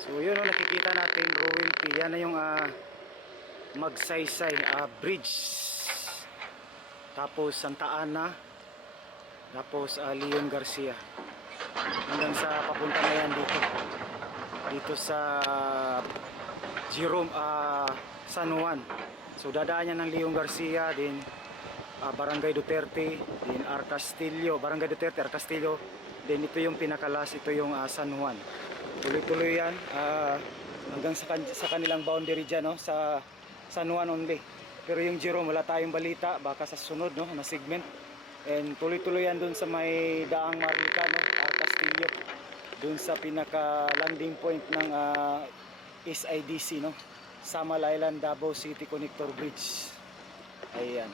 So yun o, nakikita natin royalty. Yan na yung Magsaysay bridge. Tapos Santa Ana. Tapos Leon Garcia. Hanggang sa papunta na yan dito. Dito sa Jerome, San Juan. So dadaan yan ng Leon Garcia, din Barangay Duterte, din Arcastillo, Barangay Duterte, Arcastillo. Then ito yung pinakalas, ito yung San Juan. Tuloy-tuloy yan hanggang sa kanilang boundary dyan, no? Sa San Juan only. Pero yung Jerome, wala tayong balita, baka sa sunod, no, na segment. And tuloy-tuloy yan dun sa may Daang Marlica, no? Arcastillo, dun sa pinaka landing point ng SIDC, no? Samal Island Davao City Connector Bridge. Ayan.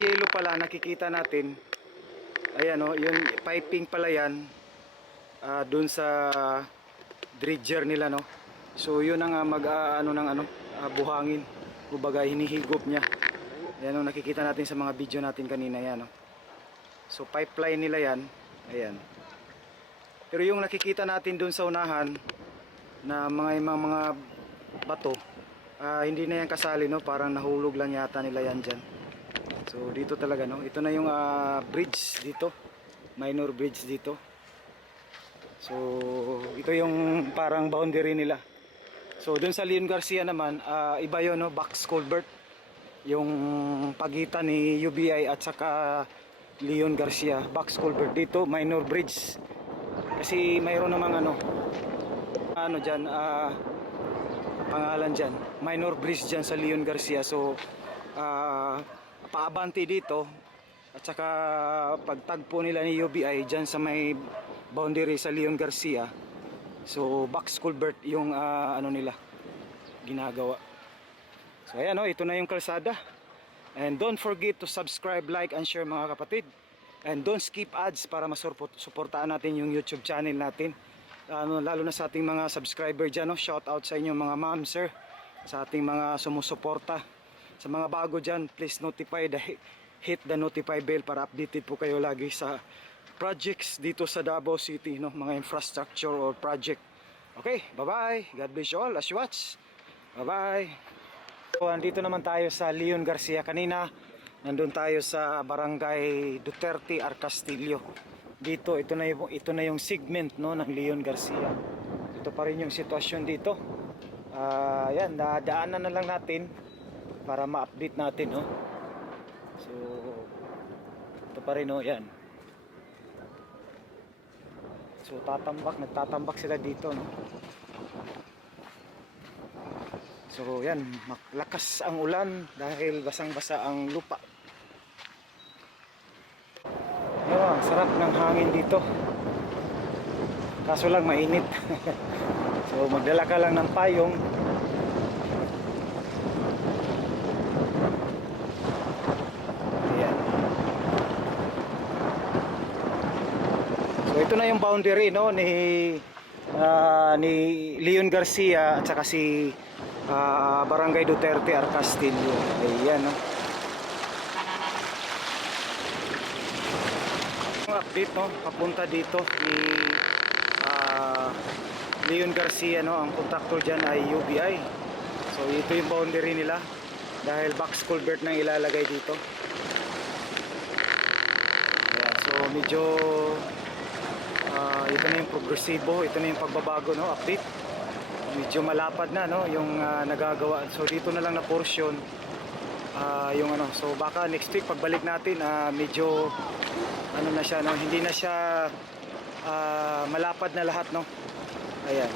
Yellow pala nakikita natin. Ayan, no, yung piping pala yan dun sa dredger nila, no. So yun ang buhangin, kumbaga hinihigop niya. Ayan, no, nakikita natin sa mga video natin kanina yan, no. So pipeline nila yan. Ayan. Pero yung nakikita natin dun sa unahan na mga bato, hindi na yan kasali, no. Parang nahulog lang yata nila yan dyan. So dito talaga, no. Ito na yung bridge dito, minor bridge dito. So ito yung parang boundary nila. So dun sa Leon Garcia naman, iba yun, no, box culvert. Yung pagitan ni UBI at saka Leon Garcia, box culvert. Dito minor bridge. Kasi mayroon namang ano dyan, pangalan dyan, minor bridge dyan sa Leon Garcia. So paabante dito at saka pagtagpo nila ni UBI dyan sa may boundary sa Leon Garcia. So box culvert yung nila ginagawa. So ayan, ito na yung kalsada. And don't forget to subscribe, like, and share mga kapatid. And don't skip ads para masuportaan natin yung YouTube channel natin. Lalo na sa ating mga subscriber dyan, no? Shout out sa inyo mga ma'am, sir, sa ating mga sumusuporta. Sa mga bago dyan, please hit the notify bell para updated po kayo lagi sa projects dito sa Davao City, no? Mga infrastructure or project. Okay, bye-bye. God bless you all as you watch. Bye-bye. So, andito naman tayo sa Leon Garcia. Kanina, nandun tayo sa Barangay Duterte, Arcastillo. Dito, ito na yung segment, no, ng Leon Garcia. Ito pa rin yung sitwasyon dito. Yan, daanan na lang natin para ma-update natin, no. So, ito pa rin, no, yan. So, nagtatambak sila dito, no. So, yan, lakas ang ulan dahil basang-basa ang lupa. Yan, sarap ng hangin dito. Kaso lang mainit. So, magdala ka lang ng payong. Ayan. So, ito na yung boundary, no, ni Leon Garcia at saka si Barangay Duterte, Arcastillo. Ayan, no. Update, no, papunta dito ni Leon Garcia, no. Ang contractor dyan ay UBI. So ito yung boundary nila dahil box culvert nang ilalagay dito. Ayan, so medyo ito na yung progresibo, ito na yung pagbabago, no, update. Medyo malapad na, no, yung nagagawa. So dito na lang na portion yung so baka next week pagbalik natin medyo na siya, no, hindi na siya malapad na lahat, no. Ayan.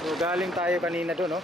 So galing tayo kanina doon, no.